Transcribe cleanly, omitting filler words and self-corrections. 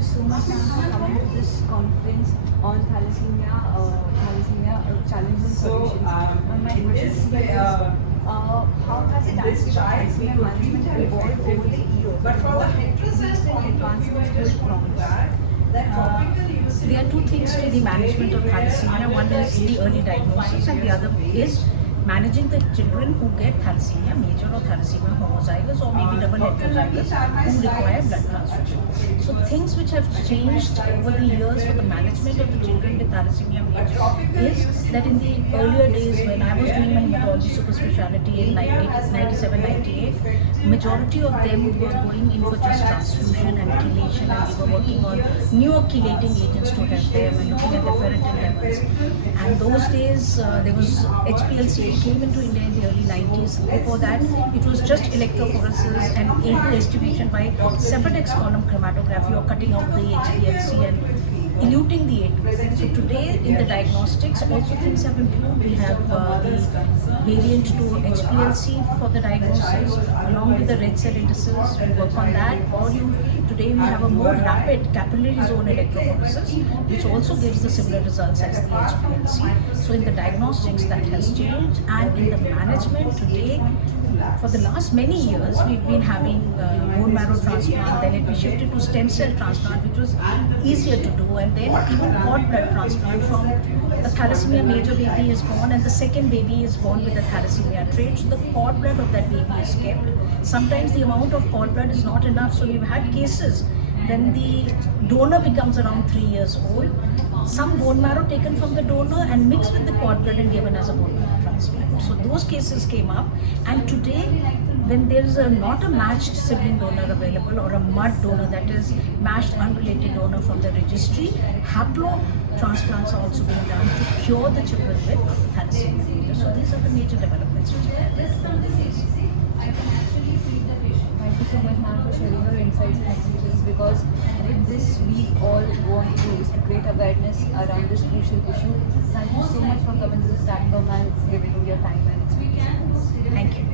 you so much, ma'am, for coming to this conference on thalassemia challenges and solutions. My question is, how has the landscape of thalassemia management evolved over the years? What recent advancements will it promise? There are two things to the management of thalassemia. One is the early diagnosis and the other is managing the children who get thalassemia, major or thalassemia homozygous or maybe double heterozygous who require blood transfusion. So things which have changed over the years for the management of the children with thalassemia major is that in the earlier days when I was doing my hematology super specialty in 97-98, majority of them were going in for just transfusion and chelation, and we were working on newer chelating agents to help them and looking at the ferritin levels. And those days there was HPLC came into India in the early 90s. Before that, it was just electrophoresis and A2 estimation by Cephedex column chromatography or cutting out the HPLC and eluting the A2. So today in the diagnostics also things have improved. We have the variant to HPLC for the diagnosis along with the red cell indices. We work on that. Or today we have a more rapid capillary zone electrophoresis which also gives the similar results as the HPLC. So in the diagnostics that has changed, and in the management today, for the last many years we've been having bone marrow transplant, then we shifted to stem cell transplant which was easier to do, and then even cord blood transplant from the thalassemia major baby is born and the second baby is born with the thalassemia trait. So the cord blood of that baby is kept. Sometimes the amount of cord blood is not enough, so we've had cases when the donor becomes around 3 years old, some bone marrow taken from the donor and mixed with the cord blood and given as a bone marrow transplant. So those cases came up, and today when there is not a matched sibling donor available or a MUD donor, that is matched unrelated donor from the registry, haplo transplants are also being done to cure the children with thalassemia. So these are the major developments which have happened over the years. Thank you so much, ma'am, for sharing your insights and experience, because in this we all want to create awareness around this crucial issue. Thank you so much for coming to this platform and giving your time and experience. Thank you.